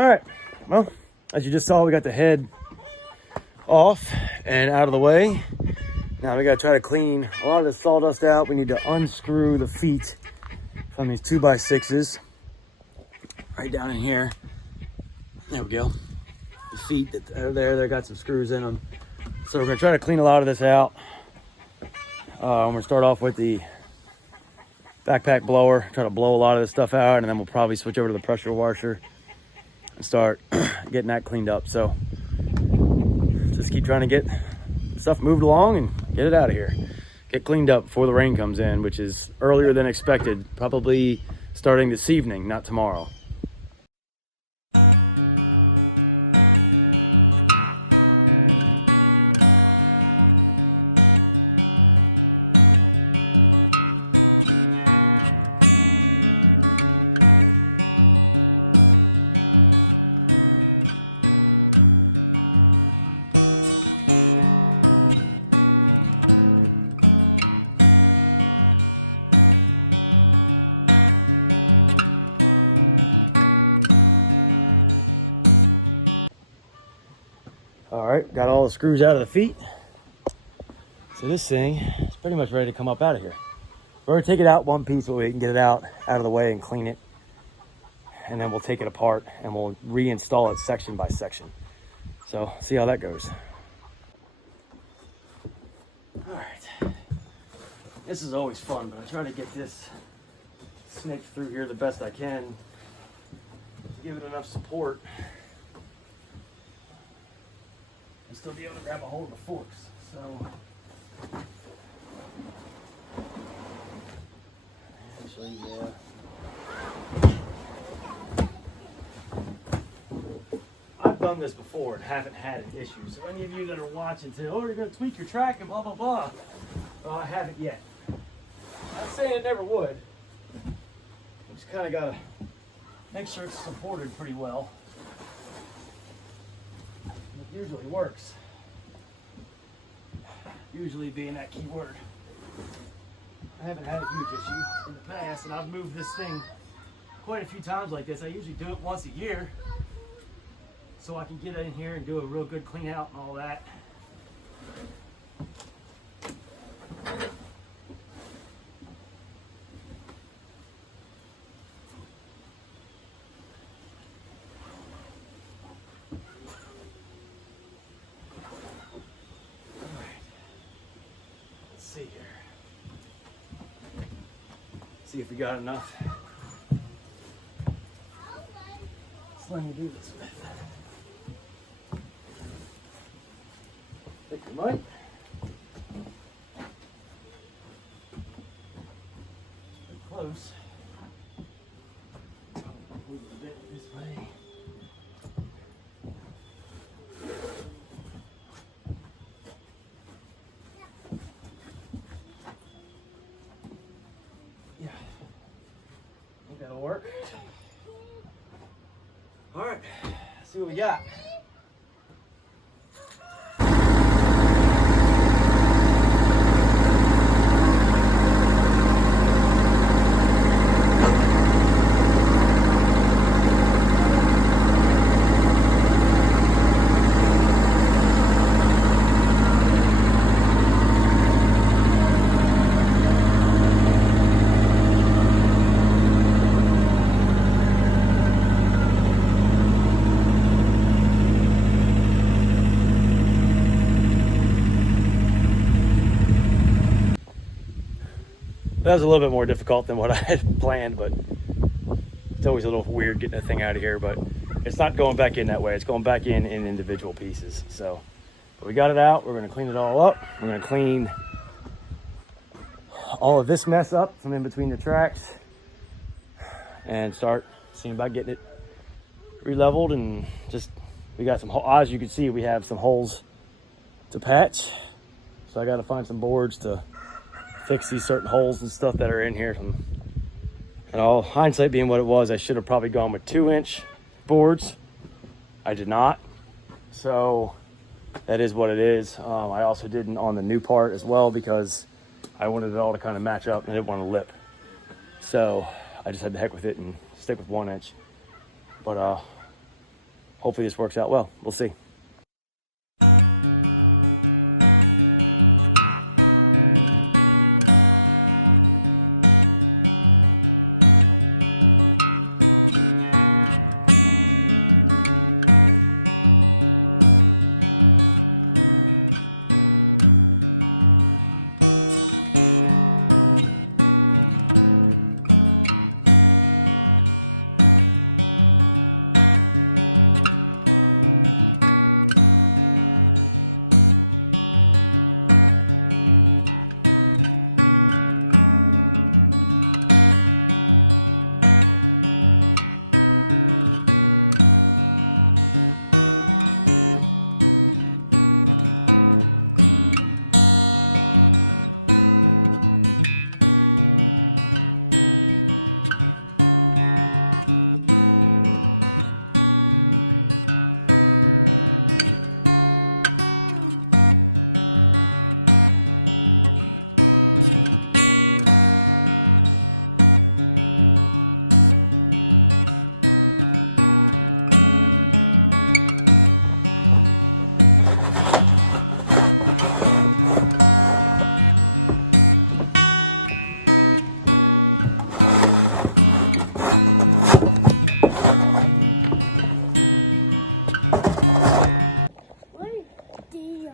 All right, well, as you just saw, we got the head off and out of the way. Now we gotta try to clean a lot of the sawdust out. We need to unscrew the feet from these 2x6s right down in here. There we go. The feet that are there, they got some screws in them. So we're gonna try to clean a lot of this out. I'm gonna start off with the backpack blower, try to blow a lot of this stuff out, and then we'll probably switch over to the pressure washer and start getting that cleaned up. So just keep trying to get stuff moved along and get it out of here. Get cleaned up before the rain comes in, which is earlier than expected, probably starting this evening, not tomorrow. All right, got all the screws out of the feet. So this thing is pretty much ready to come up out of here. We're gonna take it out one piece so we can get it out of the way and clean it. And then we'll take it apart and we'll reinstall it section by section. So see how that goes. All right, this is always fun, but I try to get this snaked through here the best I can to give it enough support and still be able to grab a hold of the forks. So actually, yeah. I've done this before and haven't had an issue. So any of you that are watching say, oh, you're gonna tweak your track and blah, blah, blah. Well, I haven't yet. Not saying it never would. You just kind of gotta make sure it's supported pretty well. It usually works. Usually being that key word. I haven't had a huge issue in the past, and I've moved this thing quite a few times like this. I usually do it once a year so I can get in here and do a real good clean out and all that. See here. See if we got enough sling to do this with. Think we might. Pretty close. Move a bit this way. That'll work. All right, let's see what we got. That was a little bit more difficult than what I had planned, but it's always a little weird getting the thing out of here, but it's not going back in that way. It's going back in individual pieces. So but we got it out. We're going to clean it all up. We're going to clean all of this mess up from in between the tracks and start seeing about getting it re-leveled. And just, we got some, as you can see, we have some holes to patch. So I got to find some boards to fix these certain holes and stuff that are in here. And all hindsight being what it was, I should have probably gone with 2-inch boards. I did not. So that is what it is. I also didn't on the new part as well because I wanted it all to kind of match up and I didn't want to lip. So I just had to heck with it and stick with 1-inch. But hopefully this works out well. We'll see.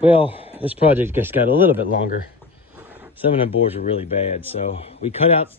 Well, this project just got a little bit longer. Some of them boards were really bad, so we cut out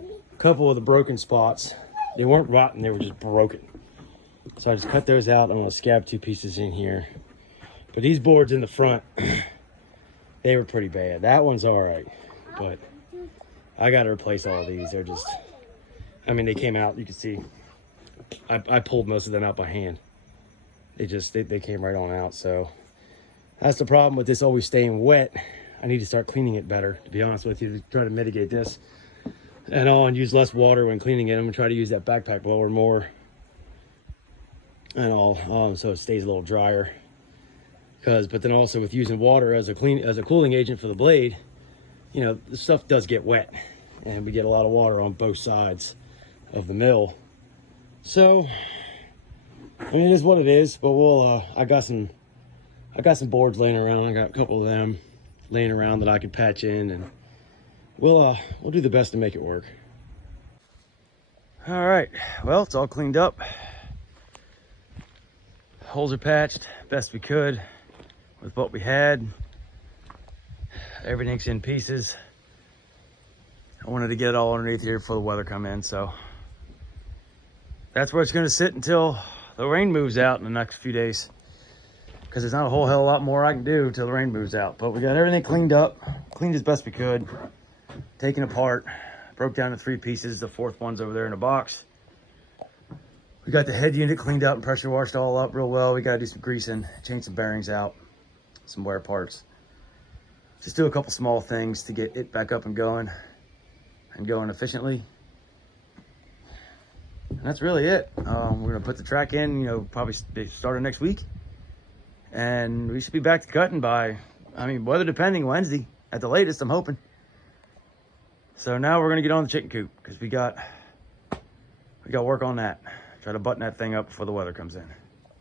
a couple of the broken spots. They weren't rotten, they were just broken. So I just cut those out. I'm gonna scab 2 pieces in here. But these boards in the front, they were pretty bad. That one's all right, but I gotta replace all of these. They're just, I mean, they came out, you can see, I pulled most of them out by hand. They came right on out, so. That's the problem with this always staying wet. I need to start cleaning it better, to be honest with you, to try to mitigate this. And use less water when cleaning it. I'm gonna try to use that backpack blower more and all, so it stays a little drier. But then also with using water as a cooling agent for the blade, you know, the stuff does get wet, and we get a lot of water on both sides of the mill. So, I mean, it is what it is. But we'll, I got some boards laying around. I got a couple of them laying around that I could patch in, and we'll do the best to make it work. All right, well, it's all cleaned up. Holes are patched best we could with what we had. Everything's in pieces. I wanted to get it all underneath here before the weather come in, so that's where it's gonna sit until the rain moves out in the next few days, because there's not a whole hell of a lot more I can do till the rain moves out. But we got everything cleaned up, cleaned as best we could, taken apart, broke down to 3 pieces. The 4th one's over there in a box. We got the head unit cleaned up and pressure washed all up real well. We got to do some greasing, change some bearings out, some wear parts. Just do a couple small things to get it back up and going efficiently. And that's really it. We're gonna put the track in, you know, probably starting next week. And we should be back to cutting by, I mean, weather depending, Wednesday at the latest, I'm hoping. So now we're gonna get on the chicken coop, because we got work on that. Try to button that thing up before the weather comes in.